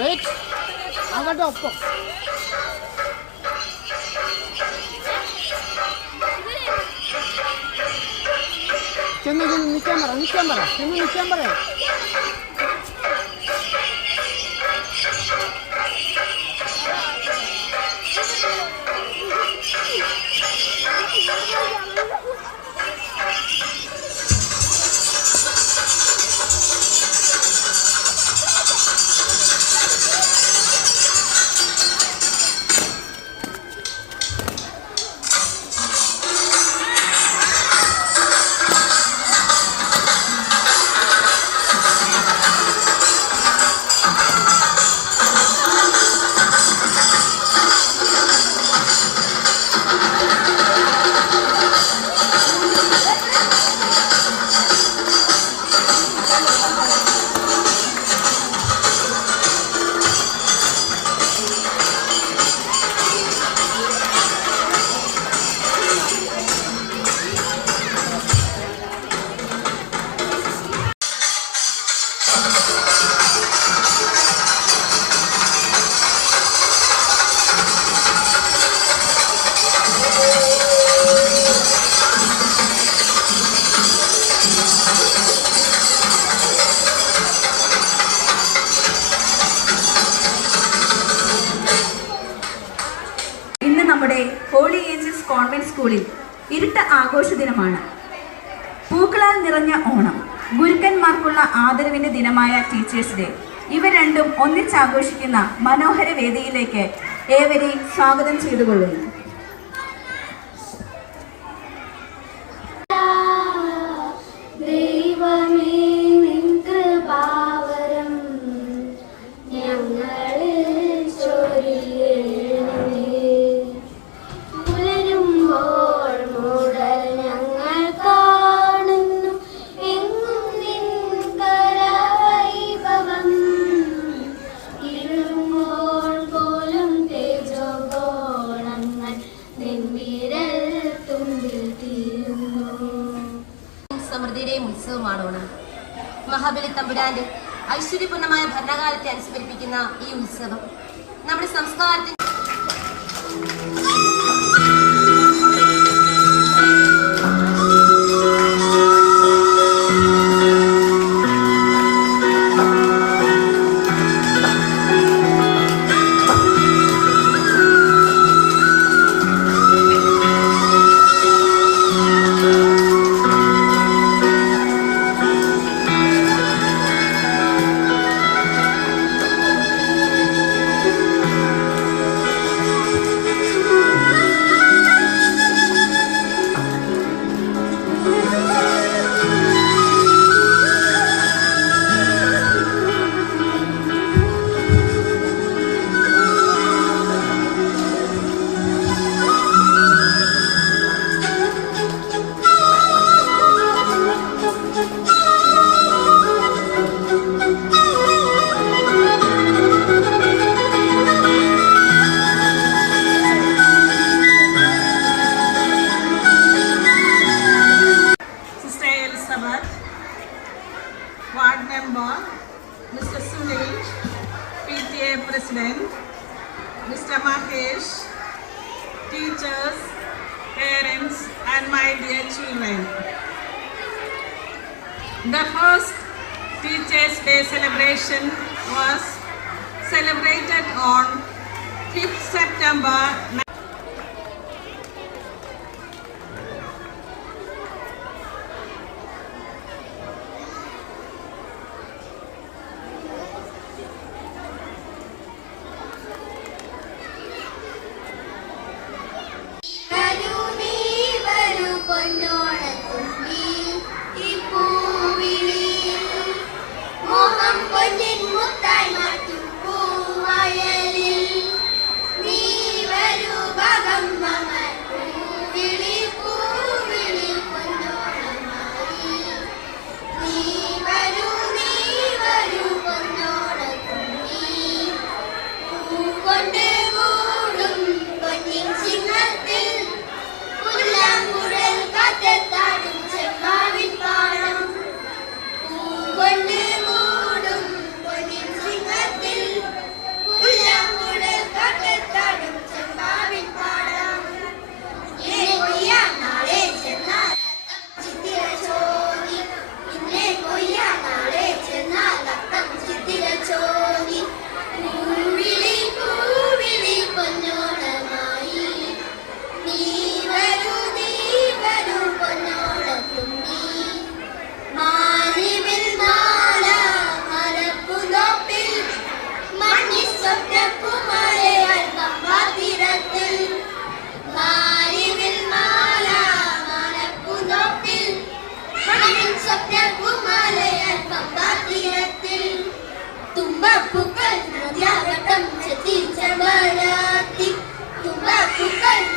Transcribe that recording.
Wait അങ്ങോട്ട് ഒപ്പം ചെന്ന് നിൽക്കാൻ പറ ചെന്ന് നിൽക്കാൻ പറയാം. നമ്മുടെ ഹോളി ഏഞ്ചൽസ് കോൺവെന്റ് സ്കൂളിൽ ഇരുട്ട ആഘോഷ ദിനമാണ്. പൂക്കളാൽ നിറഞ്ഞ ഓണം, ഗുരുക്കന്മാർക്കുള്ള ആദരവിന്റെ ദിനമായ ടീച്ചേഴ്സ് ഡേ, ഇവ രണ്ടും ഒന്നിച്ചാഘോഷിക്കുന്ന മനോഹര വേദിയിലേക്ക് ഏവരെയും സ്വാഗതം ചെയ്തുകൊള്ളുന്നു. സമൃദ്ധിയുടെയും ഉത്സവമാണ് ഓണം. മഹാബലി തമ്പുരാന്റെ ഐശ്വര്യപൂർണമായ ഭരണകാലത്തെ അനുസ്മരിപ്പിക്കുന്ന ഈ ഉത്സവം നമ്മുടെ സംസ്കാരത്തിന് Ward Member, Mr. Sunil, PTA President, Mr. Mahesh, teachers, parents and my dear children. The first Teachers' Day celebration was celebrated on 5th September. മുത്തായി മാറ്റും പൂവയലിൽ നീ വരൂ തുമ്പാപ്പൂക്കൾ